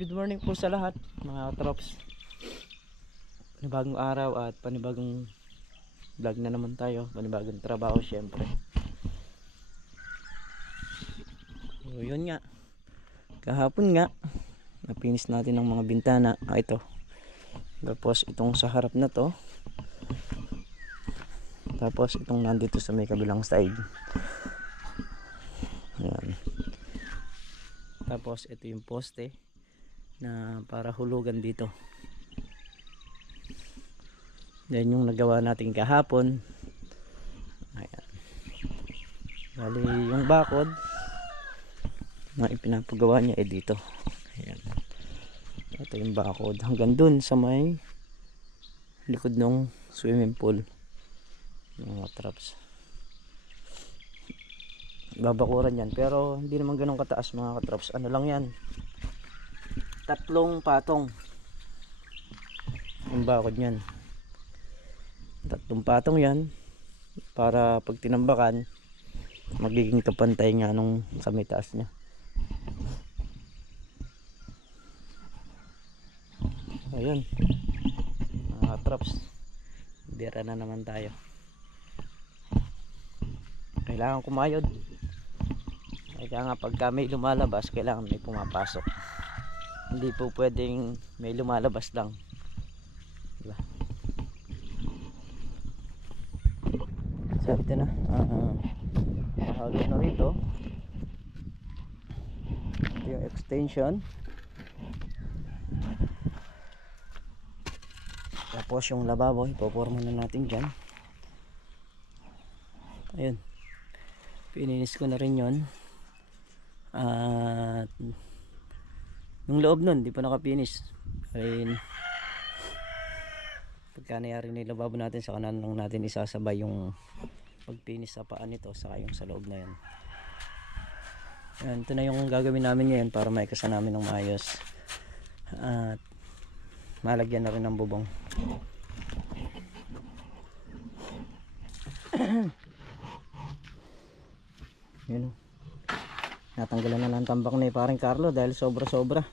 Good morning po sa lahat mga trops. Panibagong araw at panibagong vlog na naman tayo. Panibagong trabaho syempre. So yun nga, kahapon nga napinis natin ang mga bintana. Ito, tapos itong sa harap na to, tapos itong nandito sa may kabilang side. Ayan. Tapos ito yung poste na para hulugan dito. Yan yung nagawa natin kahapon. Ayan. Bali yung bakod na ipinapagawa niya dito. Ayan. Ito yung bakod hanggang dun sa may likod ng swimming pool. Yung mga traps. Babakuran yan pero hindi naman ganun kataas mga katraps. Ano lang yan, 3 patong yung bakod nyan. 3 patong yan para pag tinambakan magiging kapantay nga nung sa may taas nya. Ayun mga traps, bira na naman tayo. Kailangan kumayod, kaya nga pagka may lumalabas kailangan may pumapasok. Hindi po pwedeng may lumalabas lang, diba? So ito na, mahagod na rito. Ito yung extension. Tapos yung lababo ipoporma na natin dyan. Ayun, pininis ko na rin yun. At yung loob nun di pa nakapinis. Ayun, pagka nayari na yung lababo natin sa kanan lang natin isasabay yung pagpinis sa paan nito saka yung sa loob na yan. Ayan, ito na yung gagawin namin ngayon para maikasa namin ng maayos at malagyan na rin ng bubong. Yun, natanggalan na ng tambak na parang Carlo dahil sobra sobra.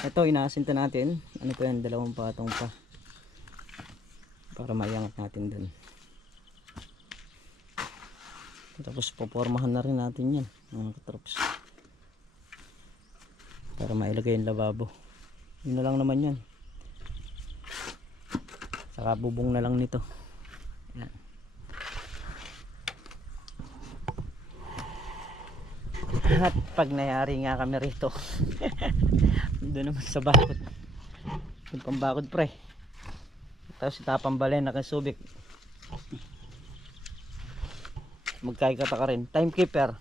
Ito inaasinta natin, ano pa yan, 2 patong pa para maiangat natin dun. Tapos popormahan na rin natin yan mga katrops para mailagay yung lababo. Yun na lang naman yan, saka bubong na lang nito. Yan. At pag nayari nga kami rito doon naman sa bakod, yung pambakod pre, tapos itapambalen na kasubik, magkakita ka rin timekeeper.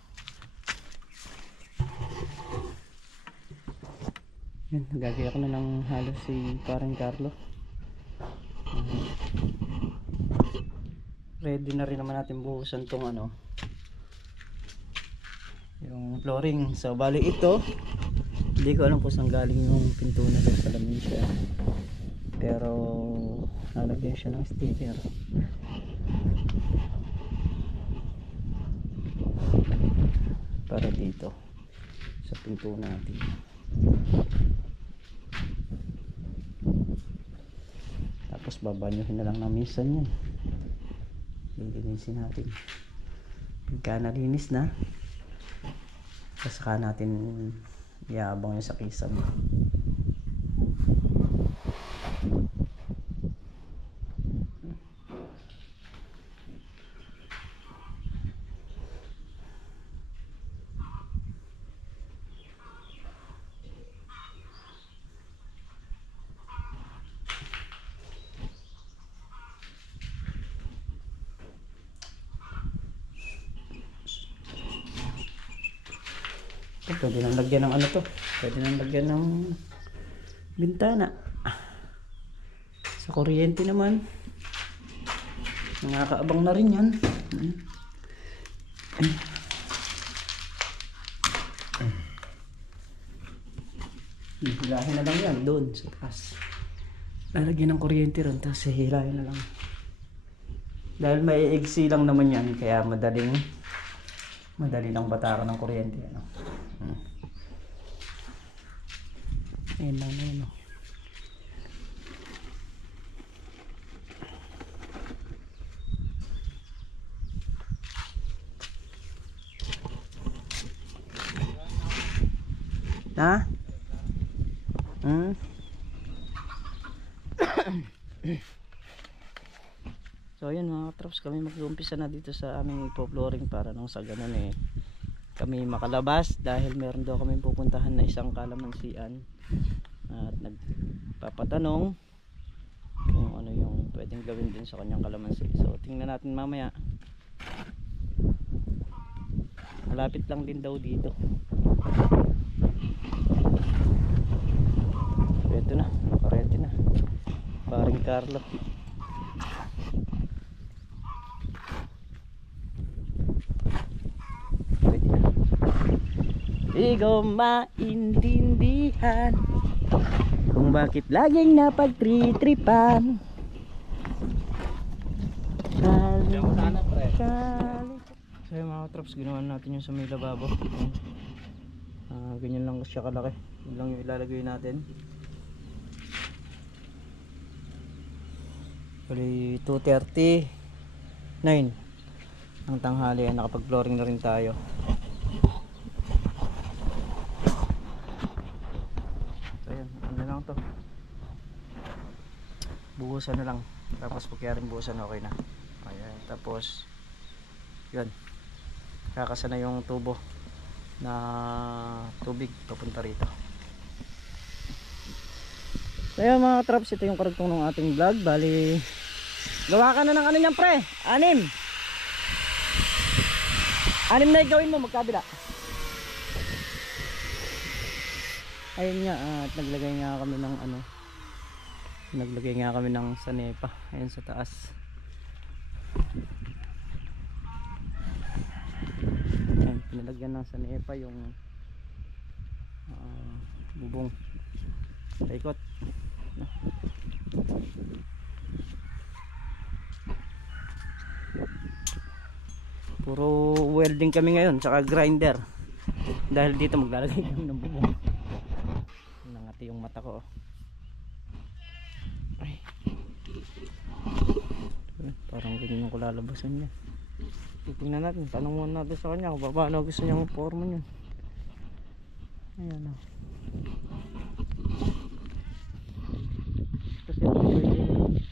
Yan, nagagayak na ng halos si parang Carlo. Ready na rin naman natin buhusan tong ano, yung flooring. So bali ito, hindi ko alam kung saan galing yung pinto na ito, salamin siya pero nalagyan siya ng sticker. Para dito sa pinto natin. Tapos babanyuhin na lang ng minsan yan, lilinisin natin. Pagka nalinis na saka natin iabang yung sa kisame. Pwede nang lagyan ng ano to, pwede nang lagyan ng bintana. Sa kuryente naman nakakaabang na rin yan. Hilahin na lang yan doon sa taas, lalagyan ng kuryente ron, tapos hilahin na lang dahil may igsi lang naman yan, kaya madali lang batakan ng kuryente ano? Ayun lang naman oh. Ha? So ayun mga traps, kami mag-uumpisa na dito sa aming ipo-flooring para nang sa ganun eh kami makalabas dahil meron daw kami pupuntahan na isang kalamansian at nagpapatanong kung ano yung pwedeng gawin din sa kanyang kalamansi. So tingnan natin mamaya. Malapit lang din daw dito. Ito na, nakarete na paring Carlo. Pwede na. Di ko maintindihan kung bakit laging napagtritripan. So yung mga traps, ginawa natin yung sa may lababo. Ganyan lang siya kalaki. Yun lang yung ilalagay natin. Bali 2:39 ang tanghali, nakapag flooring na rin tayo. So yan, ano lang to, buhusan na lang, tapos pagkaring buhusan okay na. Ayan, tapos yun, kakasa na yung tubo na tubig papunta rito. So yun mga traps, ito yung karugtong ng ating vlog. Bali gawa ka na ng ano niyan pre, 6 na gawin mo magkabila. Ayun nga, at naglagay nga kami ng ano, naglagay nga kami ng sanepa ayun sa taas. Ayun, pinalagyan ng sanepa yung bubong paikot. Puro welding kami ngayon tsaka grinder dahil dito maglalagay kami ng bubong. Nangati yung mata ko. Ay, parang ganyan ko lalabasan niya. Titingnan natin, tanong muna natin sa kanya kung paano gusto niya yung forma niya. Ayan o. Kasi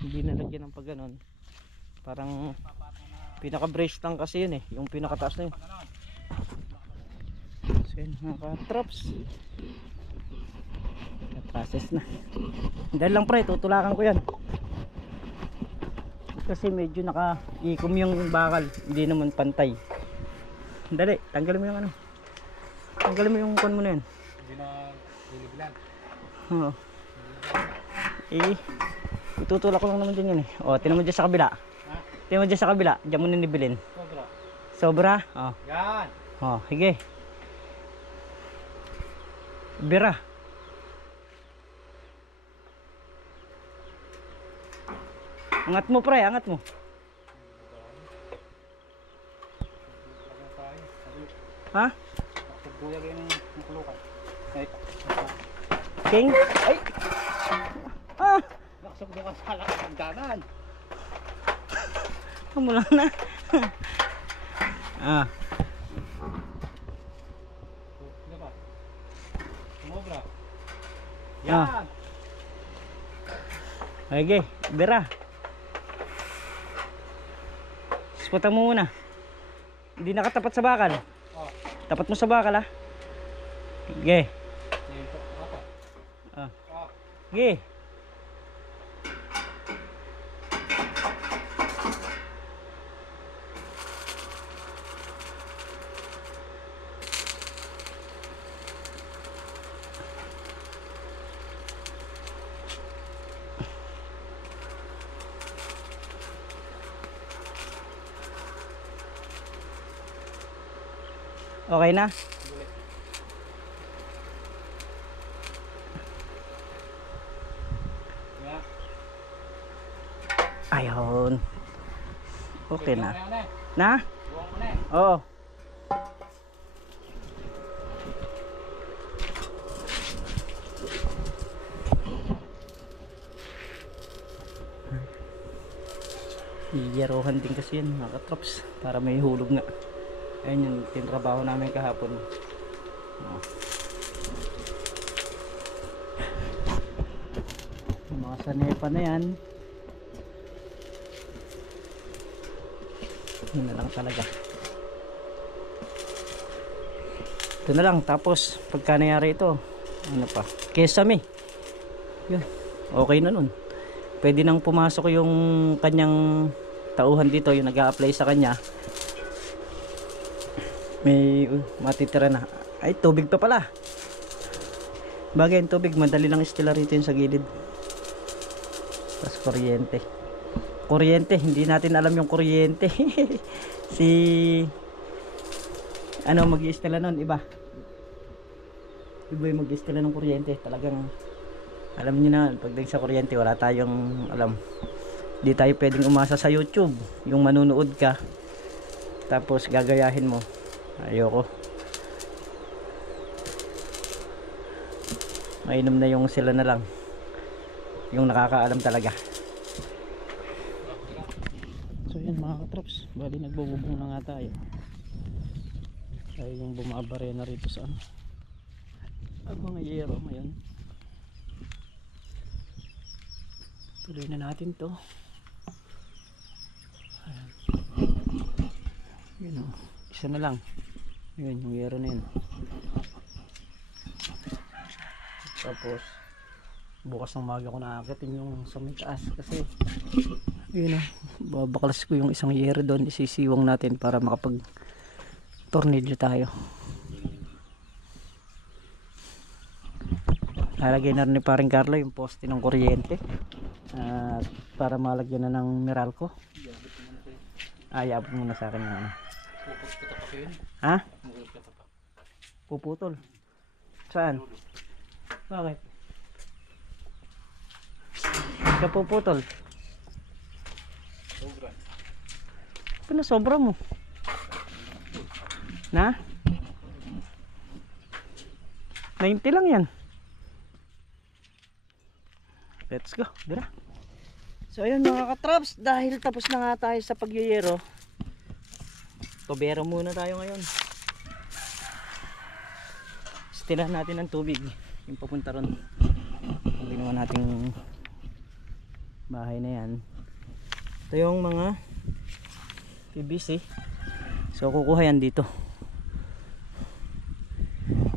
hindi nalagyan ng pag ganon, parang pinaka brace lang kasi yun eh, yung pinakataas na yun. So yun mga traps, process na dahil lang pre, tutulakan ko yan kasi medyo naka-ikom yung bakal, hindi naman pantay. Dali, tanggalin mo yung ano, tanggalin mo yung kon mo na yun. Hindi na nilibilan. Oo. Itutulak ko lang naman din yan eh. O, tinan mo dyan sa kabila. Tinan mo dyan sa kabila, dyan mo ninibilin. Sobra. Sobra? O. Yan. O, hige. Bira. Angat mo pre, angat mo. Ha? King? Ay! Ah! Naksok doon ka sa hagdanan. Kamu lang na. Ah. Sumobra. Yan. Okay, bira. Sputan mo muna. Hindi nakatapat sa bakal. Oh. Tapat mo sa bakal ha. Okay. Ah. Okay. Okay na? Ayun. Okay na. Na? Oo. yerohan din kasi yan mga katrops, para may hulog nga. Ayun yung tinrabaho namin kahapon. Yung mga sanepa na yan, yun na lang talaga. Ito na lang. Tapos pagka nangyari ito, ano pa, kesame, yun, okay na nun. Pwede nang pumasok yung kanyang tauhan dito, yung nag-a-apply sa kanya. May matitira na. Ay, tubig pa pala. Bagay yung tubig, madali lang istila rito yung sa gilid. Tapos kuryente. Kuryente, hindi natin alam yung kuryente. Si ano mag-iistila nun, iba yung mag-iistila ng kuryente. Talagang alam niyo na, pagdating sa kuryente wala tayong alam. Hindi tayo pwedeng umasa sa YouTube yung manunood ka tapos gagayahin mo. Ayoko. Mainom na yung sila na lang, yung nakakaalam talaga. So yun mga katrops, bali nagbububong na nga tayo. Tayo yung bumabare na rito sa mga yero ngayon. Tuloy na natin to. Ayan. Yun o, isa na lang. Yun yung yero na yun. Tapos bukas ng maga ko nakakatin yung sa may taas kasi yun o, babaklas ko yung isang yero doon, isisiwang natin para makapag tornilyo tayo. Lalagay na rin ni paring Carlo yung poste ng kuryente para malagyan na ng Meralco. Ayabot muna sa akin yung ano. Ha? Puputol. Saan? Bakit? Ka puputol? Sobra. Ano sobra mo? Na? 90 lang yan. Let's go, dira. So ayun mga katraps, dahil tapos na nga tayo sa pagyeyero, tubero muna tayo ngayon. Stilan natin ng tubig yung papunta ron. Yung ginawa nating bahay na yan. Ito yung mga PVC. So kukuha yan dito,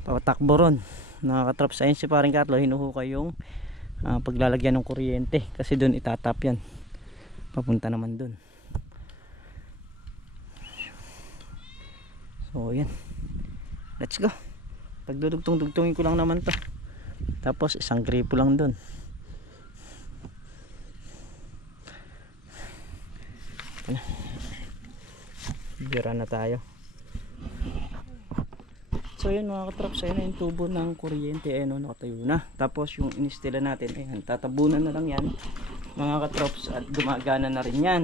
papatakbo ron. Nakakatraps, ayun si paring Carlo, hinuhukay yung paglalagyan ng kuryente kasi doon itatap yan, papunta naman doon. So yan, let's go. Pagdudugtong-dugtungin ko lang naman to, tapos isang gripo lang doon. Bira na tayo. So yun mga katraps, ayun yung tubo ng kuryente, ayun nakatayo na. Tapos yung inistila natin, ayun, tatabunan na lang yan mga katraps at gumagana na rin yan.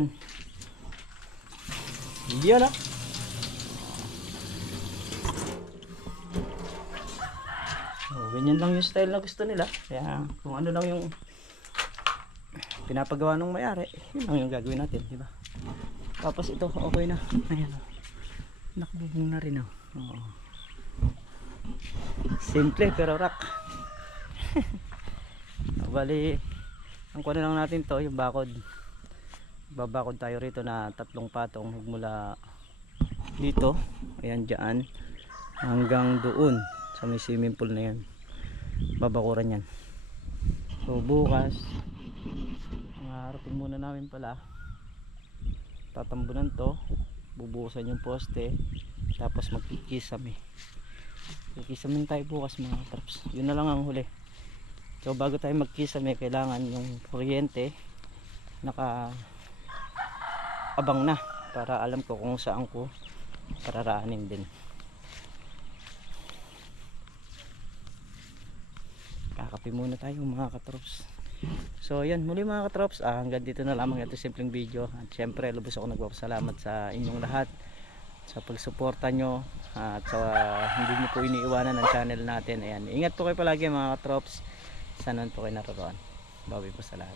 Yun na. So ganyan lang yung style na gusto nila. Kaya kung ano lang yung pinapagawa ng may-ari, yun lang yung gagawin natin, diba? Tapos ito okay na. Ayan o, nakabubong na rin o. Oo. Simple pero rock. Bali ang kuha lang natin to yung bakod. Babakod tayo rito na 3 patong mula dito, ayan, dyan hanggang doon sa may swimming pool na yan. Babakuran yan. So bukas ang harapin muna namin pala, tatambunan to, bubuhusan yung poste, tapos magkikisame. Kisame tayo bukas mga traps. Yun na lang ang huli. So bago tayo magkisame, kailangan yung kuryente naka abang na para alam ko kung saan ko pararaanin din. Kakape muna tayo mga katrops. So yan, muli mga katrops, hanggang dito na lamang ito simpleng video. At syempre lubos ako nagpapasalamat sa inyong lahat sa pagsuporta nyo at sa hindi nyo po iniiwanan ang channel natin. Ayan, ingat po kayo palagi mga katrops. Sana po kayo naroon. Bawi po sa lahat.